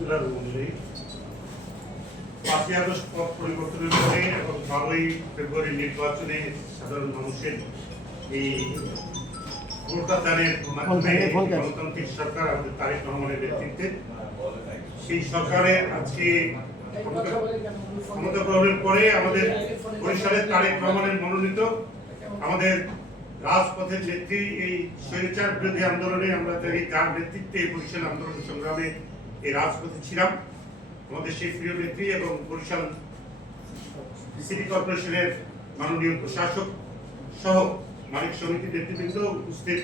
Councillor অনুযায়ী 5ই August পথ পরিবর্তনের পরে এবং 12ই ফেব্রুয়ারি নির্বাচনে সাধারণ মানুষের এই ভোটাদানের মাধ্যমে গণতান্ত্রিক সরকার আমাদের তারেক রহমানের নেতৃত্বে সেই সরকারের আজকে ক্ষমতা গ্রহণের পরে আমাদের বরিশালের তারেক রহমানের মনোনীত আমাদের রাজপথের নেত্রী এই স্বৈরাচার বিরোধী আন্দোলনে আমরা যার নেতৃত্বে বরিশাল আন্দোলন সংগ্রামে এই রাজপথে ছিলাম, আমাদের সেই প্রিয় নেত্রী এবং বরিশাল সিটি কর্পোরেশনের মাননীয় প্রশাসক সহ মালিক সমিতির নেতৃবৃন্দ, উপস্থিত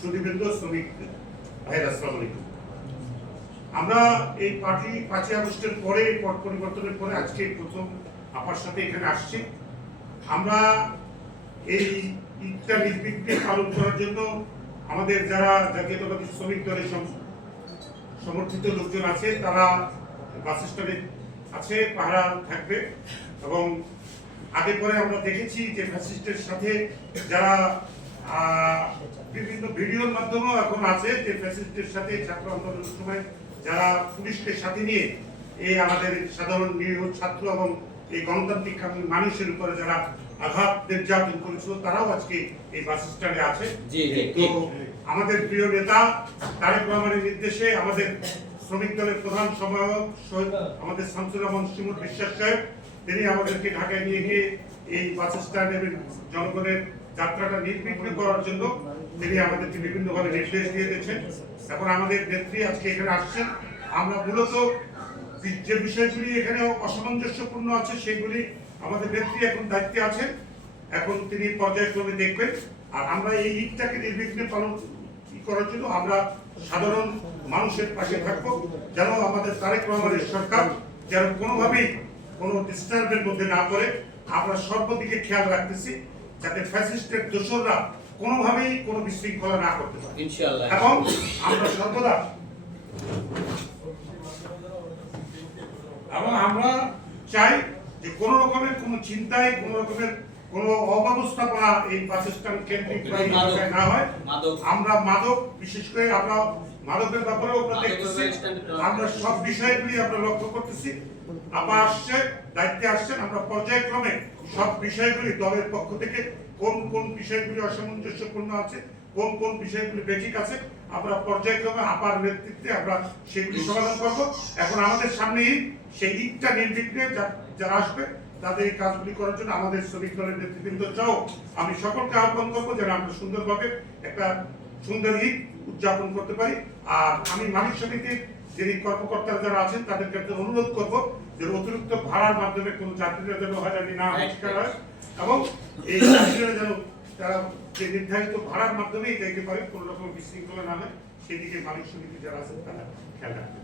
সুধীবৃন্দ, শ্রমিক ভাইয়েরা, আসসালামু আলাইকুম। আমরা এই পার্টি 5ই আগস্টের পরে পট পরিবর্তনের পরে আজকে প্রথম আপনার সাথে এখানে আসছি। আমরা এই ঈদটা নির্বিঘ্নে পালন করার জন্য আমাদের যারা জাতীয়তাবাদী শ্রমিক দলের সমর্থিত লোকজন আছে তারা বাস স্ট্যান্ডে আছে, পাহারা থাকবে। এবং আগে পরে আমরা দেখেছি যে ফ্যাসিস্টের সাথে যারা বিভিন্ন ভিডিওর মাধ্যমেও এখন আছে যে ফ্যাসিস্টের সাথে ছাত্র আন্দোলনের সময় যারা পুলিশকে সাথে নিয়ে এই আমাদের সাধারণ নিরীহ ছাত্র এবং এই গণতান্ত্রিক মানুষের উপরে যারা আঘাত নির্যাতন করেছিল তারাও আজকে এই বাস স্ট্যান্ডে আছে। তো আমাদের প্রিয় নেতা তারেক রহমানের নির্দেশে আমাদের শ্রমিক দলের প্রধান সম্পাদক আমাদের শামসুর রহমান শিমুল বিশ্বাস সাহেব তিনি আমাদেরকে ঢাকায় নিয়ে গিয়ে এই বাস স্ট্যান্ড এবং জনগণের যাত্রাটা নির্বিঘ্ন করার জন্য তিনি আমাদেরকে বিভিন্নভাবে নির্দেশ দিয়ে দিয়েছেন। এখন আমাদের নেত্রী আজকে এখানে আসছেন। আমরা মূলত যে বিষয়গুলি এখানে অসামঞ্জস্যপূর্ণ আছে সেগুলি আমাদের নেত্রী এখন দায়িত্বে আছেন, এখন তিনি পর্যায়ক্রমে দেখবেন। আর আমরা এই ঈদটাকে নির্বিঘ্নে পালন করার জন্য আমরা সাধারণ মানুষের পাশে থাকবো, যেন আমাদের তারেক রহমানের সরকার যেন কোনোভাবেই কোনো ডিস্টার্বের মধ্যে না পড়ে। আমরা সর্বদিকে খেয়াল রাখতেছি যাতে ফ্যাসিস্টের দোসররা কোনোভাবেই কোনো বিশৃঙ্খলা না করতে পারে ইনশাআল্লাহ। এবং আমরা সর্বদা আমরা চাই যে কোনো রকমের কোনো চিন্তায় কোনো রকমের কোনো অব্যবস্থাপনা এই বাস স্ট্যান্ড কেন্দ্রিক না হয়। আমরা মাদক, বিশেষ করে আমরা মাদকের ব্যাপারেও আমরা দেখতেছি, আমরা সব বিষয়গুলি আমরা লক্ষ্য করতেছি। আপা আসছে, দায়িত্বে আসছেন, আমরা পর্যায়ক্রমে সব বিষয়গুলি দলের পক্ষ থেকে কোন কোন বিষয়গুলি অসামঞ্জস্যপূর্ণ আছে, কোন কোন বিষয়গুলি বেঠিক আছে, আমরা পর্যায়ক্রমে আপার নেতৃত্বে আমরা সেগুলি সমাধান করবো। এখন আমাদের সামনে ঈদ, সেই ঈদটা নির্বিঘ্নে যারা আসবে তাদের এই কাজগুলি করার জন্য আমাদের শ্রমিক দলের নেতৃবৃন্দ সহ আমি সকলকে আহ্বান করবো যেন আমরা সুন্দরভাবে একটা সুন্দর ঈদ উদযাপন করতে পারি। আর আমি মালিক সমিতির যিনি কর্মকর্তারা যারা আছেন তাদেরকে অনুরোধ করবো যে অতিরিক্ত ভাড়ার মাধ্যমে কোনো যাত্রীরা যেন হয়রানি না হয় এবং এই যাত্রীরা যেন তারা যে নির্ধারিত ভাড়ার মাধ্যমেই যাইতে পারে, কোনো রকম বিশৃঙ্খলা না হয় সেদিকে মালিক সমিতি যারা আছেন তারা খেয়াল রাখবেন।